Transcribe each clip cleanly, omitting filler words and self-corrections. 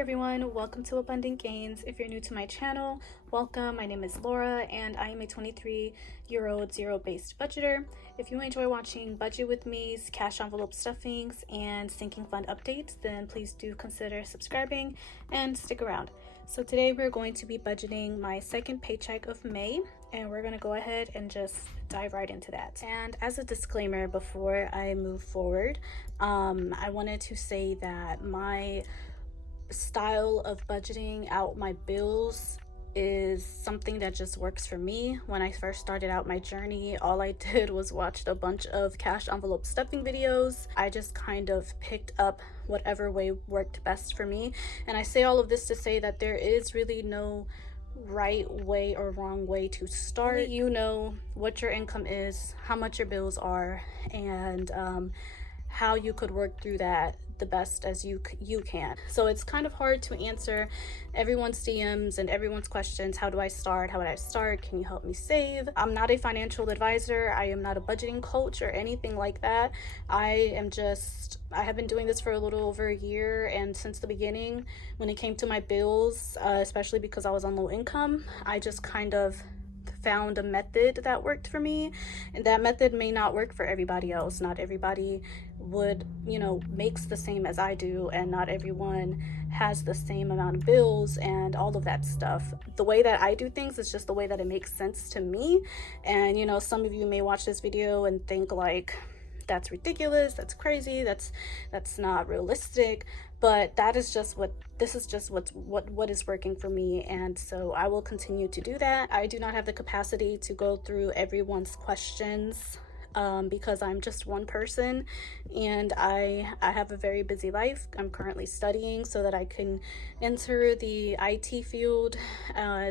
everyone, welcome to Abundant Gains. If you're new to my channel, welcome. My name is Laura and I am a 23-year-old zero-based budgeter. If you enjoy watching budget with me's, cash envelope stuffings, and sinking fund updates, then please do consider subscribing and stick around. So today we're going to be budgeting my second paycheck of May, and we're going to go ahead and just dive right into that. And as a disclaimer before I move forward, I wanted to say that my style of budgeting out my bills is something that just works for me. When I first started out my journey, all I did was watched a bunch of cash envelope stuffing videos. I just kind of picked up whatever way worked best for me. And I say all of this to say that there is really no right way or wrong way to start. You know what your income is, how much your bills are, and how you could work through that the best as you can. So it's kind of hard to answer everyone's DMs and everyone's questions. How do I start? How would I start? Can you help me save? I'm not a financial advisor. I am not a budgeting coach or anything like that. I have been doing this for a little over a year, and since the beginning, when it came to my bills, especially because I was on low income, I just kind of found a method that worked for me, and that method may not work for everybody else. Not everybody would, makes the same as I do, and not everyone has the same amount of bills and all of that stuff. The way that I do things is just the way that it makes sense to me. And some of you may watch this video and think like, that's ridiculous, that's crazy, that's not realistic, but that is just what is working for me, and so I will continue to do that. I do not have the capacity to go through everyone's questions because I'm just one person, and I have a very busy life. I'm currently studying so that I can enter the IT field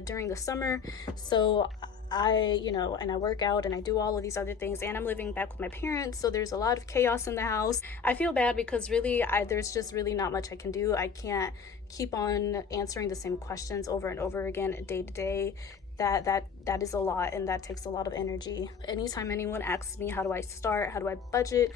during the summer. So and I work out and I do all of these other things, and I'm living back with my parents, so there's a lot of chaos in the house. I feel bad because really there's just really not much I can do. I can't keep on answering the same questions over and over again day to day. That is a lot, and that takes a lot of energy. Anytime anyone asks me how do I start, how do I budget,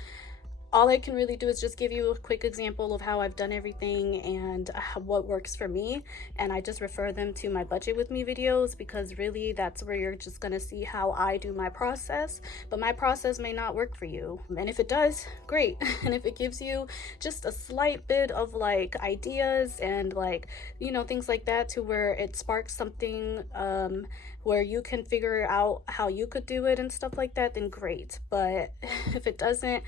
all I can really do is just give you a quick example of how I've done everything and what works for me. And I just refer them to my budget with me videos, because really that's where you're just gonna see how I do my process. But my process may not work for you. And if it does, great. And if it gives you just a slight bit of like ideas and things like that, to where it sparks something where you can figure out how you could do it and stuff like that, then great. But if it doesn't,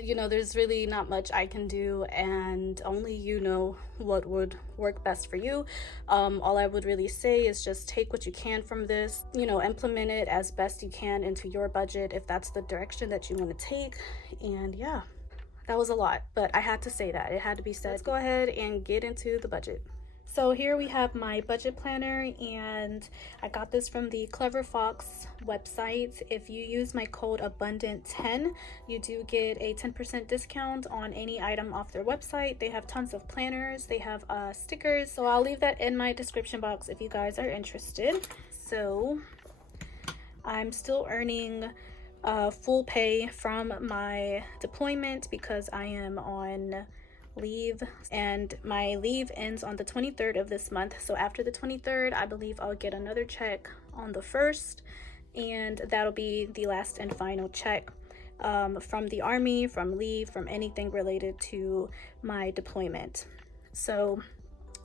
there's really not much I can do, and only you know what would work best for you. All I would really say is just take what you can from this, implement it as best you can into your budget if that's the direction that you want to take. And yeah, that was a lot, but I had to say that. It had to be said. Let's go ahead and get into the budget. So here we have my budget planner, and I got this from the Clever Fox website. If you use my code ABUNDANT10, you do get a 10% discount on any item off their website. They have tons of planners, they have stickers, so I'll leave that in my description box if you guys are interested. So I'm still earning full pay from my deployment because I am on leave, and my leave ends on the 23rd of this month. So after the 23rd, I believe I'll get another check on the 1st, and that'll be the last and final check from the Army, from leave, from anything related to my deployment. So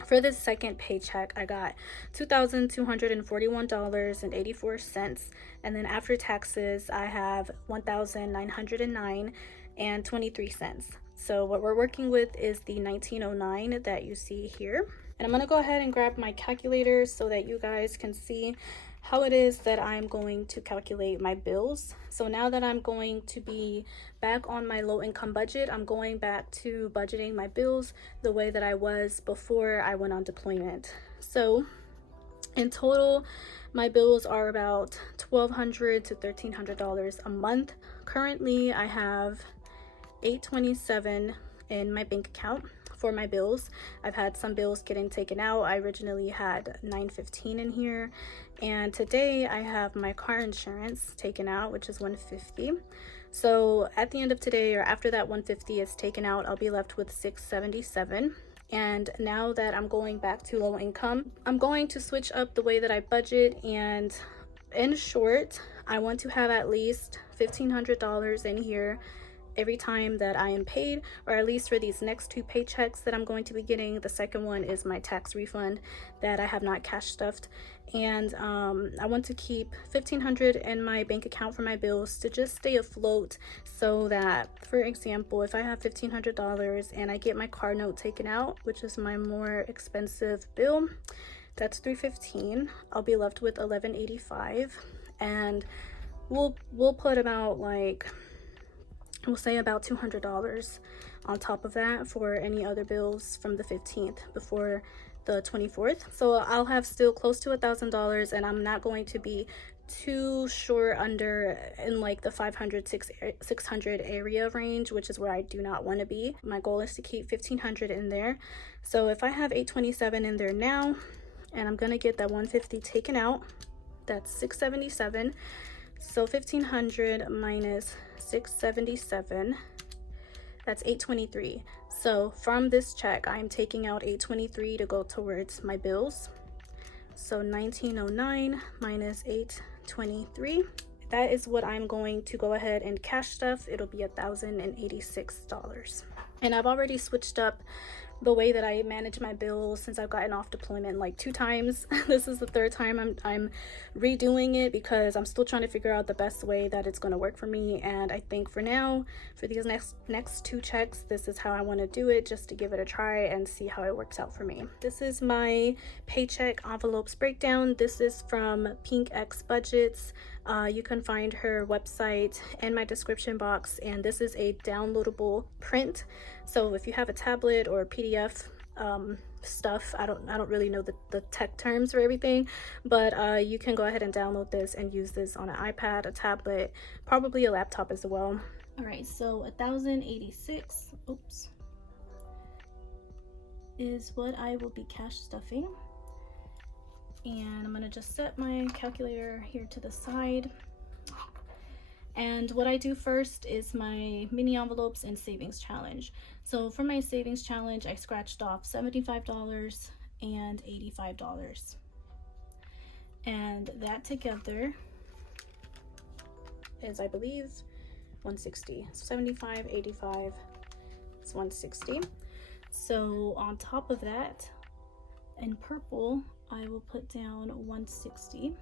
for this second paycheck, I got $2,241.84, and then after taxes I have $1,909.23. So what we're working with is the 1909 that you see here. And I'm going to go ahead and grab my calculator so that you guys can see how it is that I'm going to calculate my bills. So now that I'm going to be back on my low income budget, I'm going back to budgeting my bills the way that I was before I went on deployment. So in total, my bills are about $1,200 to $1,300 a month. Currently, I have $827 in my bank account for my bills. I've had some bills getting taken out. I originally had $915 in here, and today I have my car insurance taken out, which is $150. So at the end of today, or after that $150 is taken out, I'll be left with $677. And now that I'm going back to low income, I'm going to switch up the way that I budget. And in short, I want to have at least $1,500 in here every time that I am paid, or at least for these next 2 paychecks that I'm going to be getting. The second one is my tax refund that I have not cash stuffed. And I want to keep $1,500 in my bank account for my bills to just stay afloat, so that, for example, if I have $1,500 and I get my car note taken out, which is my more expensive bill, that's $315. I'll be left with $1,185, and we'll put about, like, we'll say about $200 on top of that for any other bills from the 15th before the 24th. So I'll have still close to $1,000, and I'm not going to be too short under in like the 600 area range, which is where I do not want to be. My goal is to keep 1,500 in there. So if I have 827 in there now, and I'm gonna get that 150 taken out, that's 677. So 1,500 minus 677, that's 823. So from this check, I'm taking out 823 to go towards my bills. So 1,909 minus 823, that is what I'm going to go ahead and cash stuff. It'll be $1,086. And I've already switched up the way that I manage my bills since I've gotten off deployment like 2 times. This is the 3rd time I'm redoing it, because I'm still trying to figure out the best way that it's going to work for me. And I think for now, for these next 2 checks, this is how I want to do it, just to give it a try and see how it works out for me. This is my paycheck envelopes breakdown. This is from Pink X Budgets. You can find her website in my description box, and this is a downloadable print. So if you have a tablet or a PDF stuff, I don't really know the tech terms for everything, but you can go ahead and download this and use this on an iPad, a tablet, probably a laptop as well. All right, so 1,086, oops, is what I will be cash stuffing. And I'm gonna just set my calculator here to the side. And what I do first is my mini envelopes and savings challenge. So for my savings challenge, I scratched off $75 and $85. And that together is, I believe, 160. So 75, 85, it's 160. So on top of that, in purple, I will put down 160,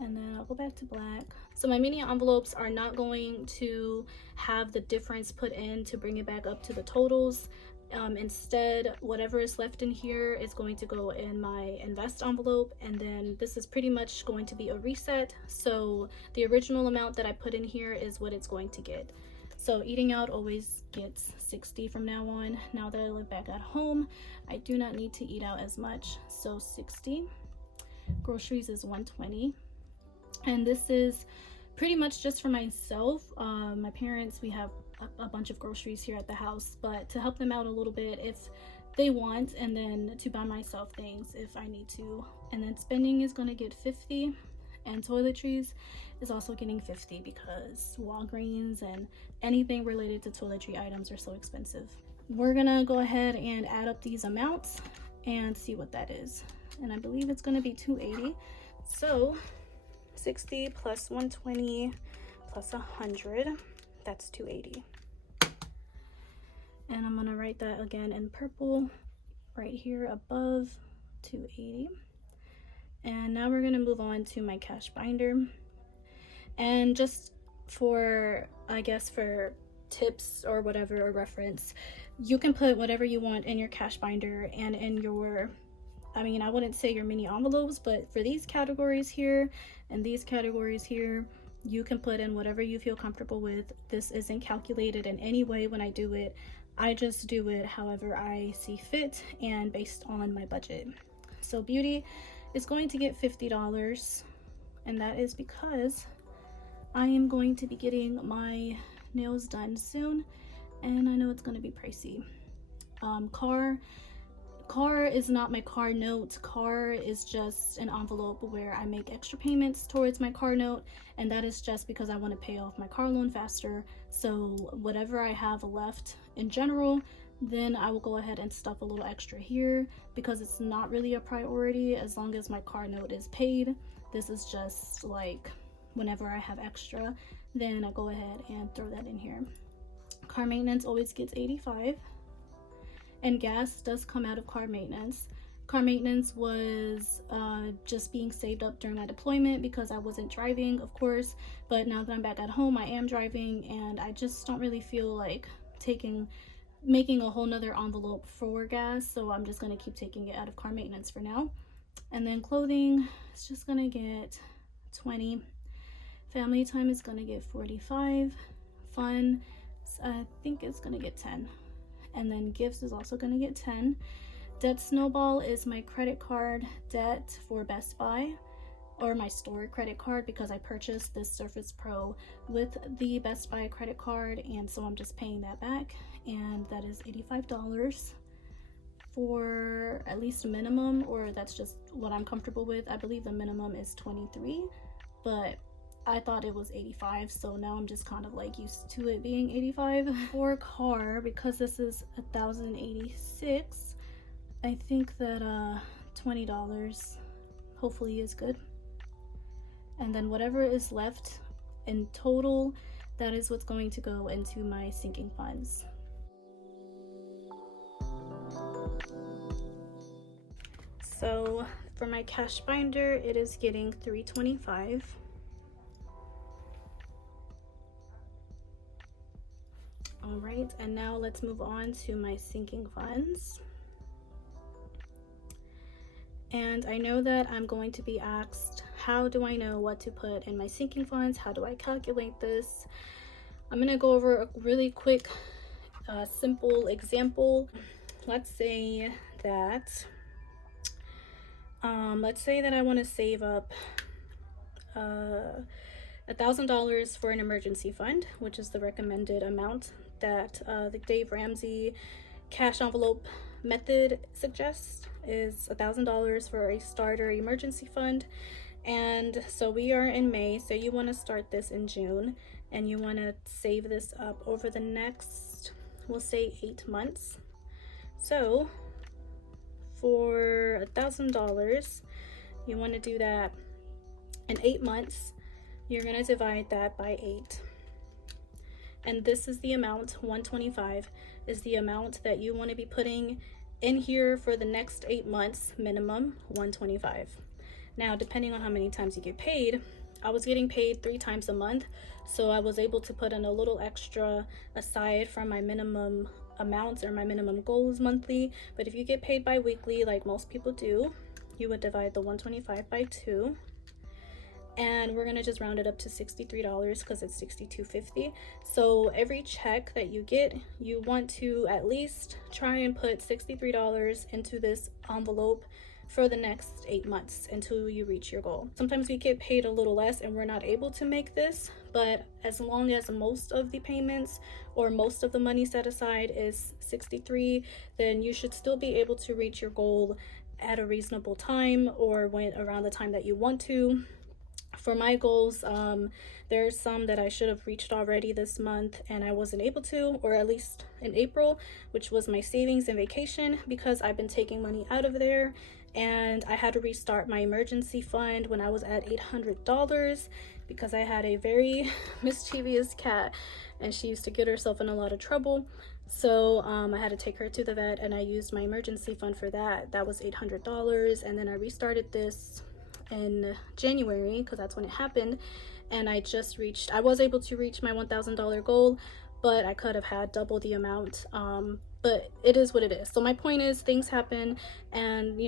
and then I'll go back to black. So my mini envelopes are not going to have the difference put in to bring it back up to the totals. Instead, whatever is left in here is going to go in my invest envelope, and then this is pretty much going to be a reset. So the original amount that I put in here is what it's going to get. So eating out always gets 60 from now on. Now that I live back at home, I do not need to eat out as much. So 60. Groceries is 120. And this is pretty much just for myself. My parents, we have a bunch of groceries here at the house, but to help them out a little bit if they want, and then to buy myself things if I need to. And then spending is gonna get 50. And toiletries is also getting 50, because Walgreens and anything related to toiletry items are so expensive. We're gonna go ahead and add up these amounts and see what that is. And I believe it's gonna be 280. So 60 plus 120 plus 100, that's 280. And I'm gonna write that again in purple right here above, 280. And now we're gonna move on to my cash binder. And just for, I guess, for tips or whatever, or reference, you can put whatever you want in your cash binder and in your, I mean, I wouldn't say your mini envelopes, but for these categories here and these categories here, you can put in whatever you feel comfortable with. This isn't calculated in any way when I do it. I just do it however I see fit and based on my budget. So beauty is going to get $50, and that is because I am going to be getting my nails done soon, and I know it's going to be pricey. Car is not my car note. Car is just an envelope where I make extra payments towards my car note, and that is just because I want to pay off my car loan faster. So whatever I have left in general, Then I will go ahead and stuff a little extra here because it's not really a priority as long as my car note is paid. This is just like whenever I have extra, then I go ahead and throw that in here. Car maintenance always gets 85, and gas does come out of car maintenance. Car maintenance was just being saved up during my deployment because I wasn't driving, of course, but now that I'm back at home, I am driving, and I just don't really feel like making a whole nother envelope for gas, so I'm just going to keep taking it out of car maintenance for now. And then clothing is just going to get 20. Family time is going to get 45. Fun, I think it's going to get 10. And then gifts is also going to get 10. Debt snowball is my credit card debt for Best Buy, or my store credit card, because I purchased this Surface Pro with the Best Buy credit card, and so I'm just paying that back, and that is $85 for at least a minimum, or that's just what I'm comfortable with. I believe the minimum is 23, but I thought it was 85, so now I'm just kind of like used to it being 85. For car, because this is 1,086, I think that $20 hopefully is good. And then whatever is left in total, that is what's going to go into my sinking funds. So for my cash binder, it is getting $325. All right, and now let's move on to my sinking funds. And I know that I'm going to be asked, how do I know what to put in my sinking funds? How do I calculate this? I'm gonna go over a really quick, simple example. Let's say that I want to save up $1,000 for an emergency fund, which is the recommended amount that the Dave Ramsey cash envelope method suggests, is $1,000 for a starter emergency fund. And so we are in May, so you want to start this in June, and you want to save this up over the next, we'll say 8 months. So for $1,000, you want to do that in 8 months. You're going to divide that by 8, and this is the amount. 125 is the amount that you want to be putting in here for the next 8 months, minimum 125. Now, depending on how many times you get paid, I was getting paid 3 times a month, so I was able to put in a little extra aside from my minimum amounts or my minimum goals monthly. But if you get paid bi-weekly like most people do, you would divide the 125 by 2, and we're gonna just round it up to $63 because it's $62.50. So every check that you get, you want to at least try and put $63 into this envelope for the next 8 months until you reach your goal. Sometimes we get paid a little less and we're not able to make this, but as long as most of the payments or most of the money set aside is 63, then you should still be able to reach your goal at a reasonable time, or when around the time that you want to. For my goals, there's some that I should have reached already this month and I wasn't able to, or at least in April, which was my savings and vacation, because I've been taking money out of there, and I had to restart my emergency fund when I was at $800 because I had a very mischievous cat and she used to get herself in a lot of trouble. So I had to take her to the vet, and I used my emergency fund for that. That was $800, and then I restarted this in January because that's when it happened, and I was able to reach my $1,000 goal, but I could have had double the amount. But it is what it is. So my point is, things happen, and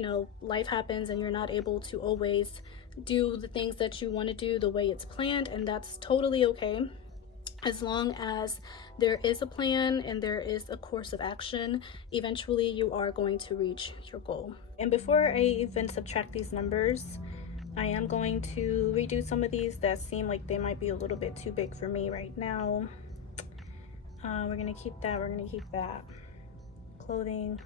life happens, and you're not able to always do the things that you want to do the way it's planned, and that's totally okay, as long as there is a plan and there is a course of action. Eventually you are going to reach your goal. And before I even subtract these numbers, I am going to redo some of these that seem like they might be a little bit too big for me right now. We're gonna keep that. Clothing,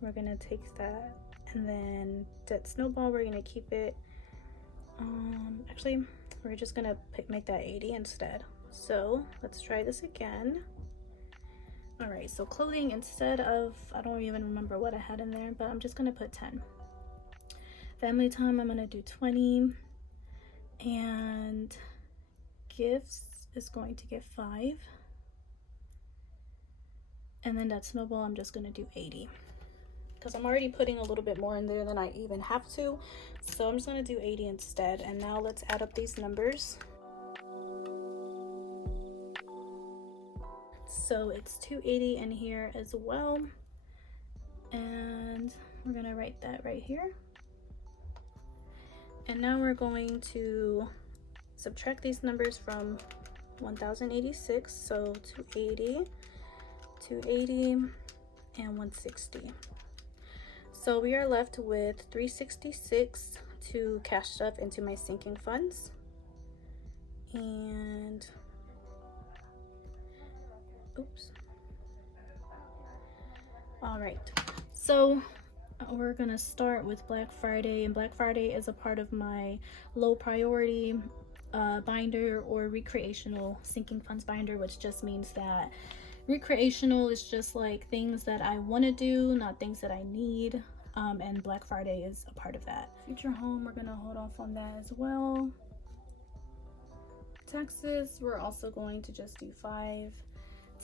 we're gonna take that. And then debt snowball, we're gonna keep it. Actually, we're just gonna make that 80 instead. So let's try this again. All right, so clothing, instead of, I don't even remember what I had in there, but I'm just gonna put 10. Family time, I'm gonna do 20. And gifts is going to get 5. And then that snowball, I'm just gonna do 80. Because I'm already putting a little bit more in there than I even have to. So I'm just gonna do 80 instead. And now let's add up these numbers. So it's 280 in here as well. And we're gonna write that right here. And now we're going to subtract these numbers from 1086. So 280, 280, and 160. So we are left with 366 to cash stuff into my sinking funds. And oops. All right, so we're gonna start with Black Friday, and Black Friday is a part of my low priority binder or recreational sinking funds binder, which just means that recreational is just like things that I want to do, not things that I need, and Black Friday is a part of that. Future home, we're gonna hold off on that as well. Taxes, we're also going to just do 5.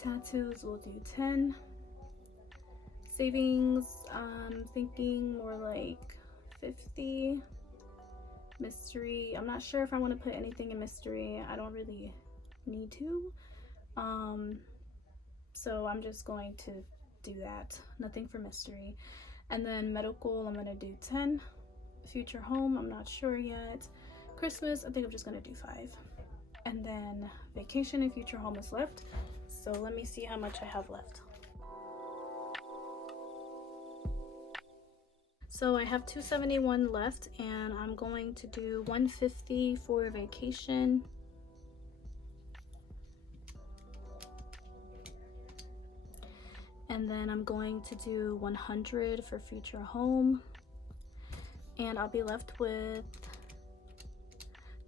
Tattoos, we'll do 10. Savings, thinking more like 50. Mystery, I'm not sure if I want to put anything in mystery. I don't really need to. So I'm just going to do that. Nothing for mystery. And then medical, I'm gonna do 10. Future home, I'm not sure yet. Christmas, I think I'm just gonna do 5. And then vacation and future home is left. So let me see how much I have left. So I have 271 left, and I'm going to do 150 for vacation. And then I'm going to do 100 for future home. And I'll be left with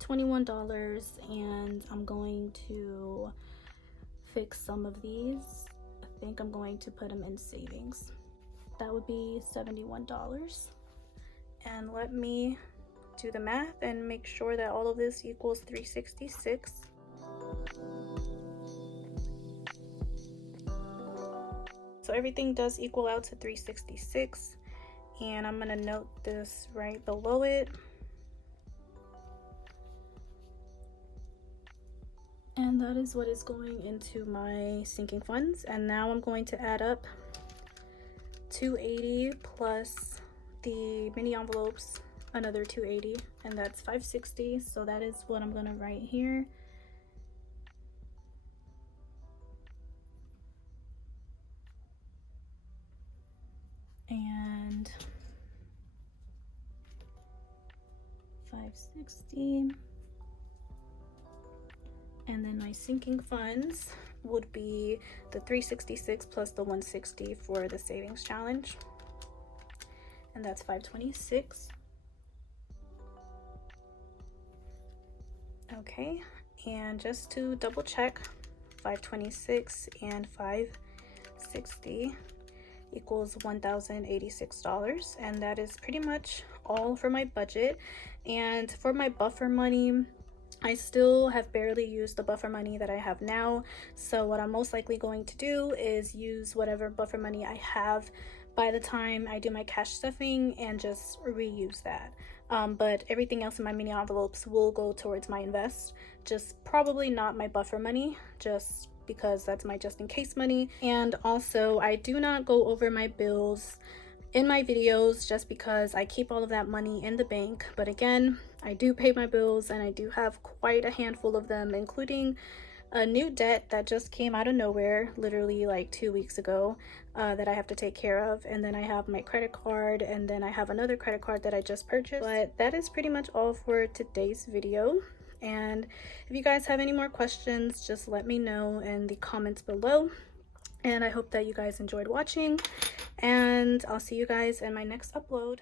$21, and I'm going to fix some of these. I think I'm going to put them in savings. That would be $71. And let me do the math and make sure that all of this equals 366. So everything does equal out to 366, and I'm gonna note this right below it. And that is what is going into my sinking funds. And now I'm going to add up 280 plus the mini envelopes, another 280, and that's 560. So that is what I'm going to write here. And 560. And then my sinking funds would be the 366 plus the 160 for the savings challenge. And that's 526. Okay, and just to double check, 526 and 560 equals $1,086. And that is pretty much all for my budget. And for my buffer money, I still have barely used the buffer money that I have now. So what I'm most likely going to do is use whatever buffer money I have by the time I do my cash stuffing and just reuse that. But everything else in my mini envelopes will go towards my invest, just probably not my buffer money, just because that's my just in case money. And also I do not go over my bills in my videos just because I keep all of that money in the bank. But again, I do pay my bills, and I do have quite a handful of them, including a new debt that just came out of nowhere literally like 2 weeks ago that I have to take care of. And then I have my credit card, and then I have another credit card that I just purchased. But that is pretty much all for today's video. And if you guys have any more questions, just let me know in the comments below. And I hope that you guys enjoyed watching, and I'll see you guys in my next upload.